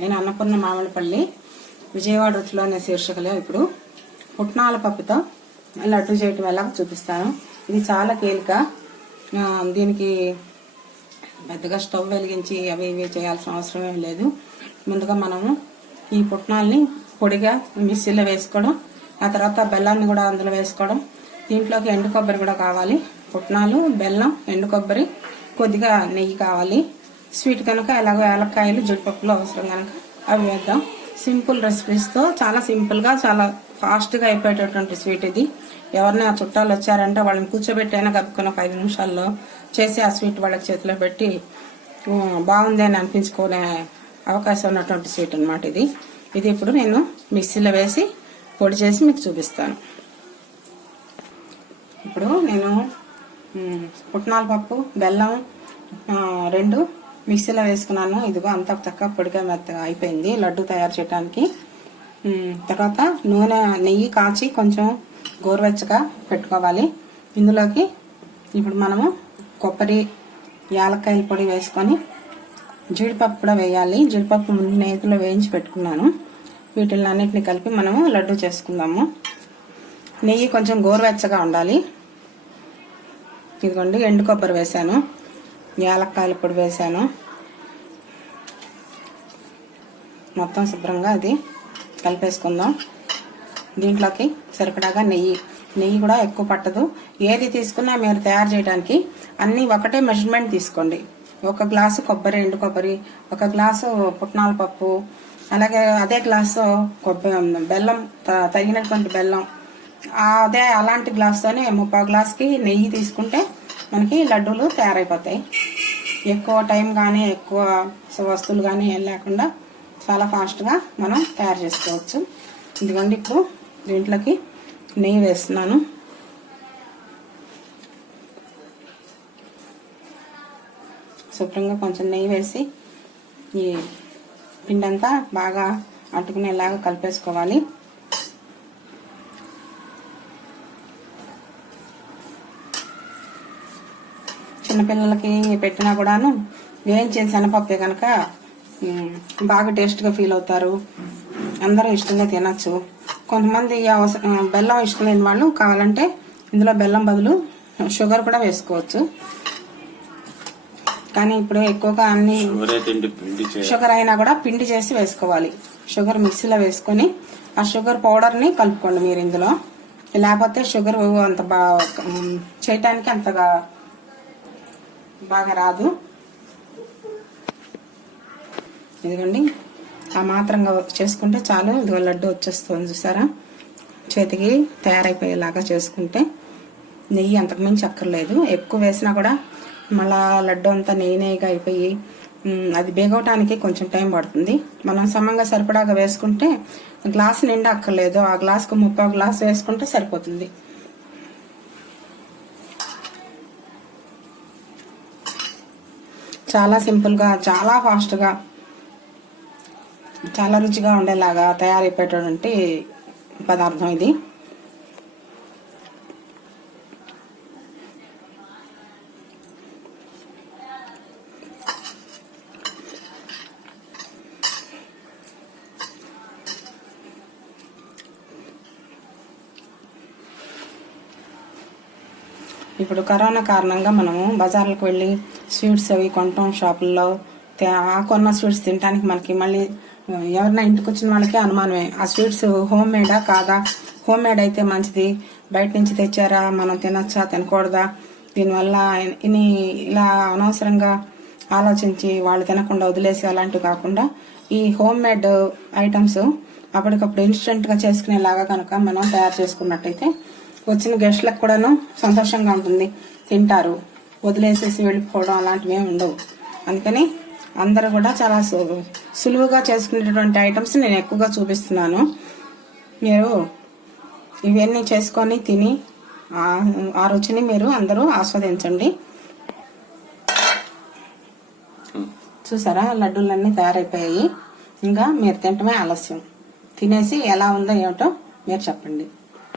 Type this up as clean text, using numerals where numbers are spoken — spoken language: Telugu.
నేను అన్నపూర్ణ మామిడిపల్లి విజయవాడ రుచిలో అనే శీర్షికలో ఇప్పుడు పుట్నాల పప్పుతో లడ్డు చేయటం ఎలా చూపిస్తాను. ఇది చాలా తేలిక. దీనికి పెద్దగా స్టవ్ వెలిగించి అవి ఇవి చేయాల్సిన అవసరం ఏం లేదు. ముందుగా మనము ఈ పుట్నాలని పొడిగా మిక్సీలో వేసుకోవడం, ఆ తర్వాత బెల్లాన్ని కూడా అందులో వేసుకోవడం. దీంట్లోకి ఎండు కొబ్బరి కూడా కావాలి. పుట్నాలు, బెల్లం, ఎండు కొబ్బరి, కొద్దిగా నెయ్యి కావాలి. స్వీట్ కనుక ఎలాగో ఏలక్కాయలు, జీడిపప్పులు అవసరం కనుక అవి వేద్దాం. సింపుల్ రెసిపీస్తో చాలా సింపుల్గా చాలా ఫాస్ట్గా అయిపోయేటటువంటి స్వీట్ ఇది. ఎవరిని ఆ చుట్టాలు వచ్చారంటే వాళ్ళని కూర్చోబెట్టైనా కలుపుకొని ఒక 5 నిమిషాల్లో చేసి ఆ స్వీట్ వాళ్ళకి చేతిలో పెట్టి బాగుంది అని అనిపించుకునే అవకాశం ఉన్నటువంటి స్వీట్ అనమాట ఇది. ఇది ఇప్పుడు నేను మిక్సీలో వేసి పొడి చేసి మీకు చూపిస్తాను. ఇప్పుడు నేను పుట్నాల పప్పు, బెల్లం 2 మిక్సీలో వేసుకున్నాను. ఇదిగో అంత చక్కగా పొడిగా మెత్తగా అయిపోయింది లడ్డు తయారు చేయడానికి. తర్వాత నెయ్యి కాచి కొంచెం గోరువెచ్చగా పెట్టుకోవాలి. ఇందులోకి ఇప్పుడు మనము కొబ్బరి, యాలక్కాయల పొడి వేసుకొని జీడిపప్పు కూడా వేయాలి. జీడిపప్పు ముందు నేతిలో వేయించి పెట్టుకున్నాను. వీటిని అన్నిటిని కలిపి మనము లడ్డు చేసుకుందాము. నెయ్యి కొంచెం గోరువెచ్చగా ఉండాలి. ఇదిగోండి ఎండు కొబ్బరి వేసాను, యాలక్కాయల పొడి వేసాను. మొత్తం శుభ్రంగా అది కలిపేసుకుందాం. దీంట్లోకి సరిపడాగా నెయ్యి కూడా ఎక్కువ పట్టదు. ఏది తీసుకున్నా మీరు తయారు చేయడానికి అన్నీ ఒకటే మెజర్మెంట్ తీసుకోండి. 1 గ్లాసు కొబ్బరి, ఎండు కొబ్బరి, 1 గ్లాసు పుట్నాల పప్పు, అలాగే అదే గ్లాసు బెల్లం, తగినటువంటి బెల్లం, అదే అలాంటి గ్లాస్తోనే 3/4 గ్లాసుకి నెయ్యి తీసుకుంటే మనకి లడ్డూలు తయారైపోతాయి. ఎక్కువ టైం కానీ ఎక్కువ వస్తువులు కానీ ఏం లేకుండా చాలా ఫాస్ట్గా మనం తయారు చేసుకోవచ్చు. ఎందుకంటే ఇప్పుడు దీంట్లోకి నెయ్యి వేస్తున్నాను. శుభ్రంగా కొంచెం నెయ్యి వేసి ఈ పిండి అంతా బాగా అంటుకునేలాగా కలిపేసుకోవాలి. చిన్నపిల్లలకి పెట్టినా కూడాను వేయించిన శనగపప్పే కనుక బాగా టేస్ట్గా ఫీల్ అవుతారు. అందరూ ఇష్టంగా తినచ్చు. కొంతమంది బెల్లం ఇష్టం లేని వాళ్ళు కావాలంటే ఇందులో బెల్లం బదులు షుగర్ కూడా వేసుకోవచ్చు. కానీ ఇప్పుడు ఎక్కువగా అన్ని షుగర్ అయినా కూడా పిండి చేసి వేసుకోవాలి. షుగర్ మిక్సీలో వేసుకొని ఆ షుగర్ పౌడర్ని కలుపుకోండి మీరు ఇందులో. లేకపోతే షుగర్ అంత చేయటానికి అంతగా బాగా రాదు. ఇదిగోండి ఆ మాత్రంగా చేసుకుంటే చాలు. ఇదిగో లడ్డు వచ్చేస్తుంది చూసారా. చేతికి తయారైపోయేలాగా చేసుకుంటే నెయ్యి అంతకుమించి అక్కర్లేదు. ఎక్కువ వేసినా కూడా మళ్ళా లడ్డు అంతా నెయ్యిగా అయిపోయి అది బేగవటానికి కొంచెం టైం పడుతుంది. మనం సమంగా సరిపడాగా వేసుకుంటే గ్లాసు నిండా అక్కర్లేదు. ఆ గ్లాసుకు 3/4 గ్లాసు వేసుకుంటే సరిపోతుంది. చాలా సింపుల్గా, చాలా ఫాస్ట్గా, చాలా రుచిగా ఉండేలాగా తయారైపోయేటువంటి పదార్థం ఇది. ఇప్పుడు కరోనా కారణంగా మనము బజార్లకు వెళ్ళి స్వీట్స్ అవి కొంటాం షాపుల్లో. ఆ కొన్న స్వీట్స్ తినడానికి మనకి మళ్ళీ ఎవరైనా ఇంటికి వచ్చిన వాళ్ళకే అనుమానమే, ఆ స్వీట్స్ హోమ్ మేడా కాదా, హోమ్ మేడ్ అయితే మంచిది, బయట నుంచి తెచ్చారా, మనం తినచ్చా తినకూడదా, దీనివల్ల ఇలా అనవసరంగా ఆలోచించి వాళ్ళు తినకుండా వదిలేసి అలాంటివి కాకుండా ఈ హోమ్ మేడ్ ఐటమ్స్ అప్పటికప్పుడు ఇన్స్టెంట్గా చేసుకునేలాగా కనుక మనం తయారు చేసుకున్నట్టయితే వచ్చిన గెస్ట్లకు కూడాను సంతోషంగా ఉంటుంది, తింటారు, వదిలేసేసి వెళ్ళిపోవడం అలాంటివి ఏమి ఉండవు. అందుకని అందరూ కూడా చాలా సులువుగా చేసుకునేటువంటి ఐటమ్స్ నేను ఎక్కువగా చూపిస్తున్నాను. మీరు ఇవన్నీ చేసుకొని తిని ఆ రుచిని మీరు అందరూ ఆస్వాదించండి. చూసారా లడ్డూలన్నీ తయారైపోయాయి. ఇంకా మీరు తినటమే ఆలస్యం. తినేసి ఎలా ఉందో ఏమిటో మీరు చెప్పండి.